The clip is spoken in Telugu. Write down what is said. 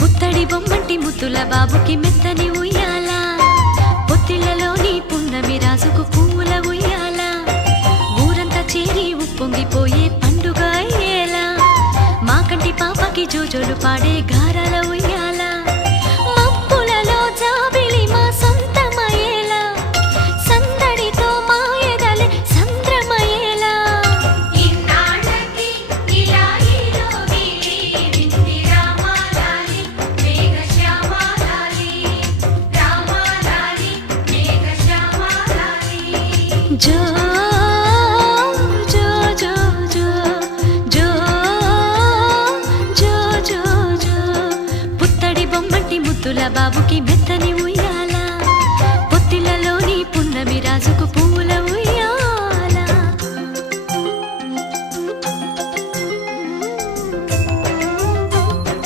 పుత్తడి బొమ్మంటి ముద్దుల బాబుకి మెత్తని ఉయ్యాల పొత్తిళ్లలోని పున్నమి రాజుకు పువ్వుల ఉయ్యాల ఊరంతా చేరి ఉప్పొంగిపోయే పండుగ అయ్యేలా మా కంటి పాపకి జోజోలు పాడే గారాల ఉయ్యాల మబ్బులలో జాబిలి మా సొంతమయ్యేలా సందడితో మా ఎదలే సంద్రమయ్యేలా ఇన్నాళ్ళకి ఇలా ఈలోని వింది రామాలాలి మేఘశ్యామాలాలి రామాలాలి మేఘశ్యామాలాలి జో జో జో జో జో జో జో జో పుత్తడి బొమ్మంటి ముద్దుల బాబుకి మెత్తని